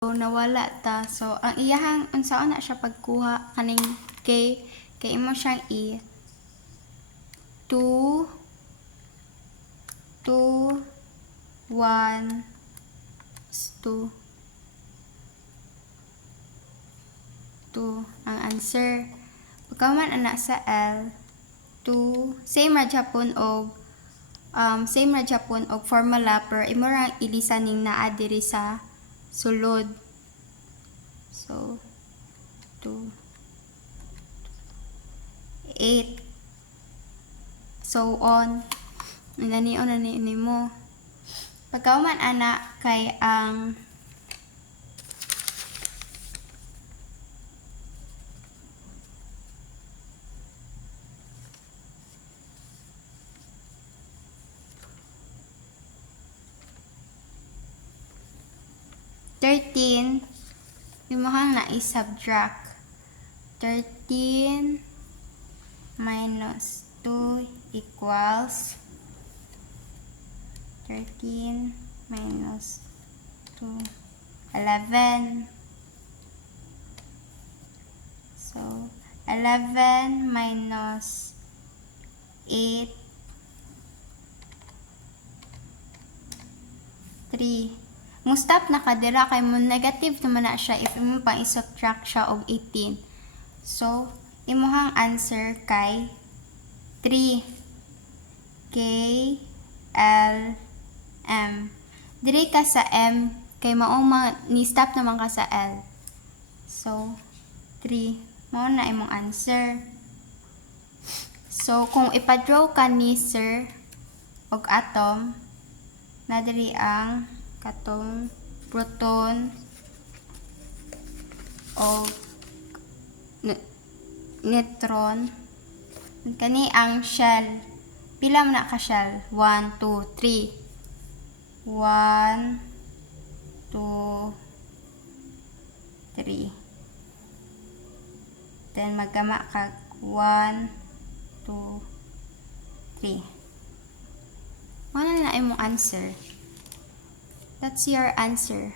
So, nawala ta. So, ang iyahang, unsaon na siya pagkuha, kaning K, kay imo siyang 2, 2, 1, 2, 2. Ang answer. Pagkaman anak sa L, 2, same ra Japon og formula per imo ra ilisan ning naa diri sa sulod. So 2, 8, so on. Nani mo. Pagkaman anak kay ang imo imong na i-subtract 13 minus 2 equals 13 minus 2, 11. So 11 minus 8, 3. Mo stop na kadira kay mo negative naman na siya if imo pang i-subtract siya og 18. So, imuhang answer kay 3. K, L, M. Diri ka sa M, kay maong ni-stop naman ka sa L. So, 3. Mao na imong answer. So, kung ipadraw ka ni sir og atom, na diri ang katong proton o neutron. Kani ang shell. Pila man na ka shell? 1, 2, 3. 1, 2, 3. Then magkama ka 1, 2, 3. Ano na imong answer? That's your answer.